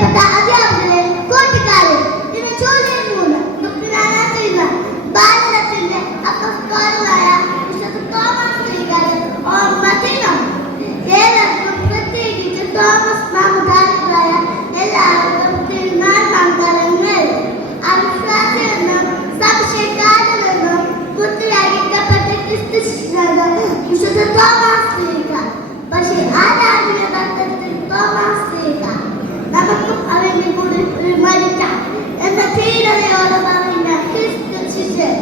പ്രിയപ്പെട്ട അധ്യാപകരെ, കൂട്ടുകാരെ, ഇന്ന് ജൂലൈ 3 ദുഃഖനാഥ ഭാരതത്തിന്റെ അപ്പസ്തോലനായ വിശുദ്ധ തോമസ് ലീഗയുടെ ഓർമ്മദിനം. ഏവർക്കും, പ്രത്യേകിച്ച് തോമസ് നാമധാരികളായ എല്ലാവർക്കും തിരുനാൾ മംഗളങ്ങൾ. അവിശ്വാസിയെന്നും സംശയക്കാരനെന്നും ബുദ്ധിയാക്കപ്പെട്ട ക്രിസ്തു ശിഷ്യനാണ് വിശുദ്ധ തോമസ് ലീഗ. പക്ഷേ ആരാധന തത്വത്തിൽ തോമസ് ലീഗ നമുക്കും അവന്റെ കൂടെ മരിക്കാം എന്ന ധീരതയോടെ പറഞ്ഞ ക്രിസ്തു ശിഷ്യൻ.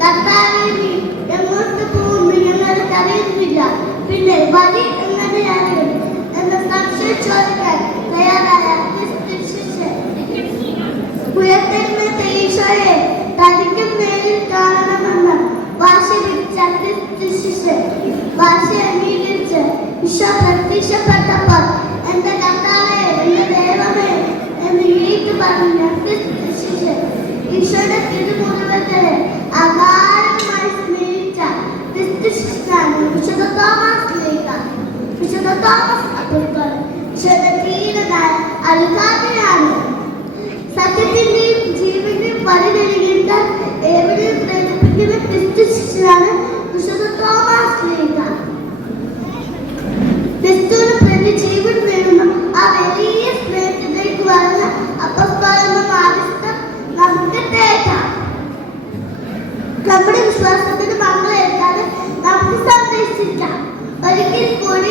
കർത്താവേ, നീ എങ്ങോട്ട് പോകുന്നു ഞങ്ങൾക്ക് അറിയുന്നില്ല, പിന്നെ വഴി എങ്ങനെ അറിയും എന്ന സംശയം ചോദിക്കാൻ തയ്യാറായ ക്രിസ്തു ശിഷ്യൻ. ഉയർത്തെഴുന്നേറ്റ ഈശോയെ തനിക്കും നേരിൽ കാണണമെന്ന് വാശി പിടിച്ച ക്രിസ്തു ശിഷ്യൻ വാശി അംഗീകരിച്ച് ഈശോ പ്രത്യക്ഷപ്പെട്ടപ്പോൾ എന്റെ കർത്താവേ, എന്റെ ദൈവമേ എന്ന് ഏറ്റു പറഞ്ഞ ക്രിസ്തു ശിഷ്യൻ ഈശോയുടെ തിരുമുറിവുകളെ അകാരണമായി സ്നേഹിച്ച ക്രിസ്തു ശിഷ്യനാണ് വിശുദ്ധ തോമസ് ലീഗ. വിശുദ്ധ തോമസ് അപ്പോസ്തലൻ ഈശോയുടെ ധീരനായ അനുഗാമിയാണ്. സത്യത്തിന്റെയും ജീവന്റെയും വഴി തെളിയിക്കാൻ ഏവരെയും പ്രേരിപ്പിക്കുന്ന ക്രിസ്തു ശിഷ്യനാണ് വിശുദ്ധ തോമസ് ലീഗ. ക്രിസ്തുവിന് പ്രതി ജീവൻ നേടുന്ന ആ വലിയ സ്നേഹത്തിലേക്ക് വരുന്ന അപ്പോസ്തലന്റെ ആവിഷ്കാരം നമുക്ക് തേക്കാം. നമ്മുടെ വിശ്വാസത്തിന് മംഗളേൽക്കാതെ നമുക്ക് സന്ദേശിക്കാം. ഒരിക്കൽ കൂടി